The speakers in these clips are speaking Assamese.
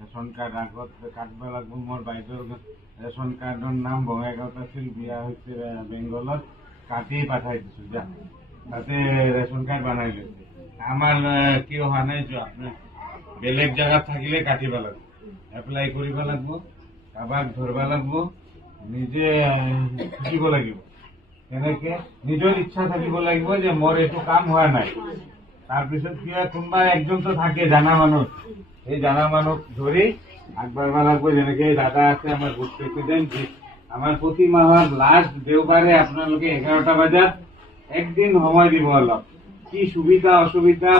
ৰেচন কাৰ্ড আগত কাটব লাগিব। মোৰ বাইদেউৰ ৰেচন কাৰ্ডৰ নাম বঙাইগাঁৱত আছিল, বিয়া হৈছে বেংগলত, কাটি পঠাই দিছোঁ যা, তাতে ৰেচন কাৰ্ড বনাই লৈছে। আমাৰ কিয় হোৱা নাই, আপোনাৰ বেলেগ জাগাত থাকিলে কাটিব লাগিব, এপ্লাই কৰিব লাগিব, কাৰোবাক ধৰিব লাগিব, নিজে শিকিব লাগিব। এনেকে নিজৰ ইচ্ছা থাকিব লাগিব যে মোৰ এইটো কাম হোৱা নাই। তাৰপিছত কি হয়, কোনোবা একজনতো থাকে জানা মানুহ, সেই জানা মানুহ ধৰি আগবাঢ়িব লাগিব। যেনেকে দাদা আছে আমাৰ বুথ প্ৰেচিডেণ্ট, আমাৰ প্ৰতি মাহৰ লাষ্ট দেওবাৰে আপোনালোকে 11টা বজাত একদিন সময় দিব। অলপ কি সুবিধা অসুবিধা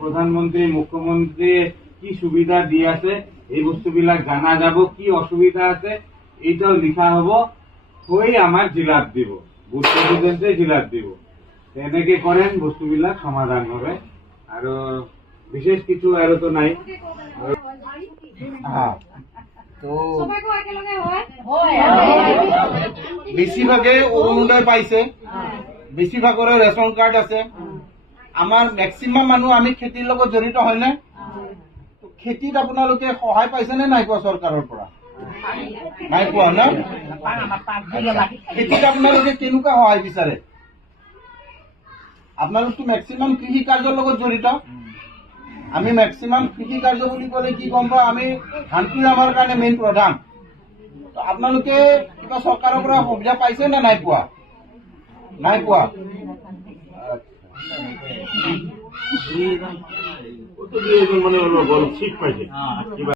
প্ৰধানমন্ত্ৰী মুখ্যমন্ত্ৰীয়ে কি সুবিধা দি আছে এই বস্তুবিলাক জানা যাব। কি অসুবিধা আছে এইটাও লিখা হব, হৈ আমাৰ জিলাত দিব, বুথ প্ৰেচিডেণ্টে জিলাত দিব। তেনেকে কৰেন বস্তুবিলাক সমাধান হবে। আৰু বিশেষ কিছু আৰু তো নাই। বেছিভাগে অৰুণোদয় পাইছে, বেছিভাগৰে ৰেচন কাৰ্ড আছে। আমাৰ মেক্সিমাম মানুহ আমি খেতিৰ লগত জড়িত হয়নে? খেতিত আপোনালোকে সহায় পাইছে নে নাই পোৱা চৰকাৰৰ পৰা? নাই পোৱা ন? খেতিত আপোনালোকে কেনেকুৱা সহায় বিচাৰে? আপোনালোকতো মেক্সিমাম কৃষি কাৰ্যৰ লগত জড়িত। আমি মেক্সিমাম কৃষি কাৰ্য বুলি ক'লে কি গম পাওঁ, আমি ধানটোৱে আমাৰ কাৰণে মেইন প্ৰধান। আপোনালোকে কিবা চৰকাৰৰ পৰা সুবিধা পাইছে নে নাই পোৱা? নাই পোৱা। মানে ঠিক পাইছে।